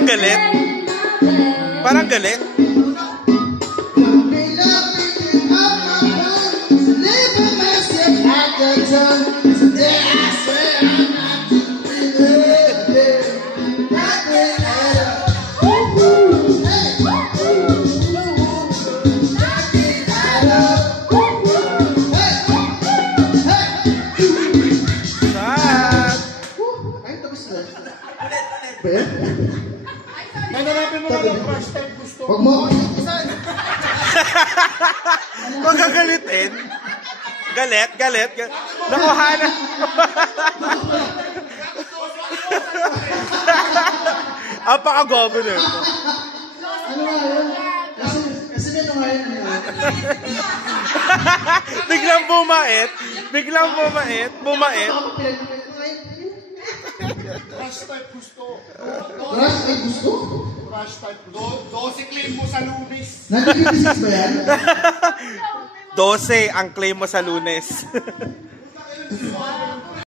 Parang galit. Parang galit. Nananapin mo ng crush type gusto. Huwag mo. Huwag gagalitin. Galit. Nakuha na. Apaka-governor ko. Ano nga yun? Kasi ano nga yun? Biglang bumait. Crush type gusto. Crush type gusto? Crush type gusto. 12 claim mo sa Lunes. Nag-26 ba yan? 12 ang claim mo sa Lunes.